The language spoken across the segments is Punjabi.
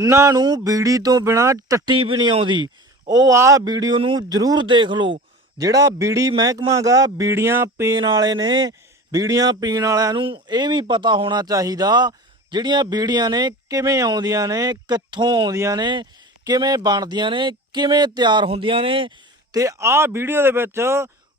ਇਹਨਾਂ ਨੂੰ ਬੀੜੀ ਤੋਂ ਬਿਨਾ ਟੱਟੀ ਵੀ ਨਹੀਂ ਆਉਂਦੀ। ਉਹ ਆ ਵੀਡੀਓ ਨੂੰ ਜਰੂਰ ਦੇਖ ਲਓ। ਜਿਹੜਾ ਬੀੜੀ ਮਹਿਕਮਾ ਗਾ ਬੀੜੀਆਂ ਪੀਣ ਵਾਲੇ ਨੇ, ਬੀੜੀਆਂ ਪੀਣ ਵਾਲਿਆਂ ਨੂੰ ਇਹ ਵੀ ਪਤਾ ਹੋਣਾ ਚਾਹੀਦਾ, ਜਿਹੜੀਆਂ ਬੀੜੀਆਂ ਨੇ ਕਿਵੇਂ ਆਉਂਦੀਆਂ ਨੇ, ਕਿੱਥੋਂ ਆਉਂਦੀਆਂ ਨੇ, ਕਿਵੇਂ ਬਣਦੀਆਂ ਨੇ, ਕਿਵੇਂ ਤਿਆਰ ਹੁੰਦੀਆਂ ਨੇ। ਤੇ ਆਹ ਵੀਡੀਓ ਦੇ ਵਿੱਚ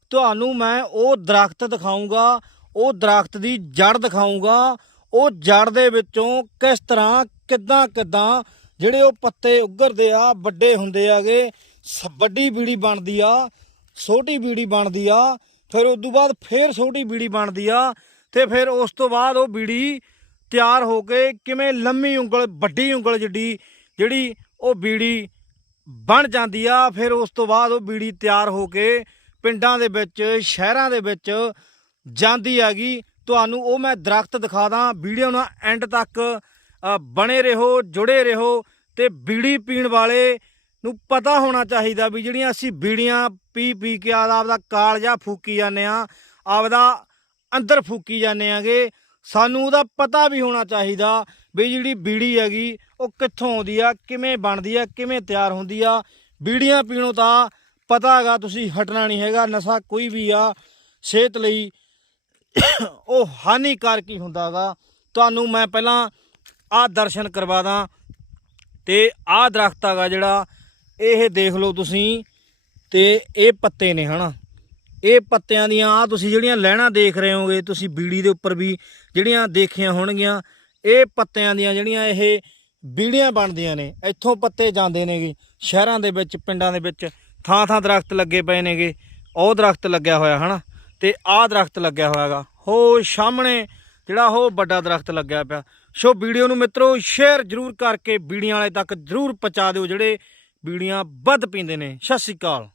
ਤੁਹਾਨੂੰ ਮੈਂ ਉਹ ਦਰਖਤ ਦਿਖਾਉਂਗਾ ਉਹ ਦਰਖਤ ਦੀ ਜੜ ਦਿਖਾਉਂਗਾ ਉਹ ਜੜ ਦੇ ਵਿੱਚੋਂ ਕਿਸ ਤਰ੍ਹਾਂ ਕਿੱਦਾਂ ਕਿੱਦਾਂ ਜਿਹੜੇ ਉਹ ਪੱਤੇ ਉੱਗਰਦੇ ਆ, ਵੱਡੇ ਹੁੰਦੇ ਆਗੇ, ਸ- ਵੱਡੀ ਬੀੜੀ ਬਣਦੀ ਆ, ਛੋਟੀ ਬੀੜੀ ਬਣਦੀ ਆ, ਫਿਰ ਉਸ ਤੋਂ ਬਾਅਦ ਫੇਰ ਛੋਟੀ ਬੀੜੀ ਬਣਦੀ ਆ ਤੇ ਫਿਰ ਉਸ ਤੋਂ ਬਾਅਦ ਉਹ ਬੀੜੀ ਤਿਆਰ ਹੋ ਕੇ ਕਿਵੇਂ ਲੰਮੀ ਉਂਗਲ, ਵੱਡੀ ਉਂਗਲ ਜਿੱਡੀ ਜਿਹੜੀ ਉਹ ਬੀੜੀ ਬਣ ਜਾਂਦੀ ਆ, ਫਿਰ ਉਸ ਤੋਂ ਬਾਅਦ ਉਹ ਬੀੜੀ ਤਿਆਰ ਹੋ ਕੇ ਪਿੰਡਾਂ ਦੇ ਵਿੱਚ, ਸ਼ਹਿਰਾਂ ਦੇ ਵਿੱਚ ਜਾਂਦੀ ਹੈਗੀ। ਤੁਹਾਨੂੰ ਉਹ ਮੈਂ ਦਰਖਤ ਦਿਖਾ ਦਾਂ, ਵੀਡੀਓ ਨਾਲ ਐਂਡ ਤੱਕ ਬਣੇ ਰਹੋ, ਜੁੜੇ ਰਹੋ ਤੇ ਬੀੜੀ ਪੀਣ ਵਾਲੇ ਨੂੰ ਪਤਾ ਹੋਣਾ ਚਾਹੀਦਾ ਵੀ ਜਿਹੜੀਆਂ ਅਸੀਂ ਬੀੜੀਆਂ ਪੀ ਪੀ ਕੇ ਆਦਾ ਆਪਦਾ ਕਾਲਜਾ ਫੂਕੀ ਜਾਂਦੇ ਆ ਆਪਦਾ ਅੰਦਰ ਫੂਕੀ ਜਾਂਦੇ ਆਗੇ ਸਾਨੂੰ ਉਹਦਾ ਪਤਾ ਵੀ ਹੋਣਾ ਚਾਹੀਦਾ ਵੀ ਜਿਹੜੀ ਬੀੜੀ ਹੈਗੀ ਉਹ ਕਿੱਥੋਂ ਆਉਂਦੀ ਆ, ਕਿਵੇਂ ਬਣਦੀ ਆ, ਕਿਵੇਂ ਤਿਆਰ ਹੁੰਦੀ ਆ। ਬੀੜੀਆਂ ਪੀਣੋਂ ਤਾਂ ਪਤਾ ਹੈਗਾ ਤੁਸੀਂ ਹਟਣਾ ਨਹੀਂ ਹੈਗਾ, ਨਸ਼ਾ ਕੋਈ ਵੀ ਆ, ਸਿਹਤ ਲਈ ਉਹ ਹਾਨੀਕਾਰਕ ਹੀ ਹੁੰਦਾਗਾ ਤੁਹਾਨੂੰ ਮੈਂ ਪਹਿਲਾਂ ਆਹ ਦਰਸ਼ਨ ਕਰਵਾ ਦਾਂ ਤੇ ਆਹ ਦਰਖਤ ਹੈਗਾ ਜਿਹੜਾ, ਇਹ ਦੇਖ ਲਓ ਤੁਸੀਂ ਤੇ ਇਹ ਪੱਤੇ ਨੇ ਹਨਾ। ਇਹ ਪੱਤਿਆਂ ਦੀਆਂ ਆ ਤੁਸੀਂ ਜਿਹੜੀਆਂ ਲੈਣਾ ਦੇਖ ਰਹੇ ਹੋਗੇ, ਤੁਸੀਂ ਬੀੜੀ ਦੇ ਉੱਪਰ ਵੀ ਜਿਹੜੀਆਂ ਦੇਖੀਆਂ ਹੋਣਗੀਆਂ, ਇਹ ਪੱਤਿਆਂ ਦੀਆਂ ਜਿਹੜੀਆਂ ਇਹ ਬੀੜੀਆਂ ਬਣਦੀਆਂ ਨੇ, ਇੱਥੋਂ ਪੱਤੇ ਜਾਂਦੇ ਨੇਗੇ, ਸ਼ਹਿਰਾਂ ਦੇ ਵਿੱਚ, ਪਿੰਡਾਂ ਦੇ ਵਿੱਚ ਥਾਂ ਥਾਂ ਦਰਖਤ ਲੱਗੇ ਪਏ ਨੇਗੇ, ਉਹ ਦਰਖਤ ਲੱਗਿਆ ਹੋਇਆ ਹਨਾ, ਤੇ ਆਹ ਦਰਖਤ ਲੱਗਿਆ ਹੋਇਆਗਾ। ਹੋ ਸਾਹਮਣੇ ਜਿਹੜਾ ਉਹ ਵੱਡਾ ਦਰਖਤ ਲੱਗਿਆ ਪਿਆ। ਸੋ ਵੀਡੀਓ ਨੂੰ ਮਿੱਤਰੋ ਸ਼ੇਅਰ ਜਰੂਰ ਕਰਕੇ ਬੀੜੀਆਂ ਵਾਲੇ ਤੱਕ ਜਰੂਰ ਪਹੁੰਚਾ ਦਿਓ ਜਿਹੜੇ ਬੀੜੀਆਂ ਵੱਧ ਪੀਂਦੇ ਨੇ। ਸਤਿ ਸ਼੍ਰੀ ਅਕਾਲ।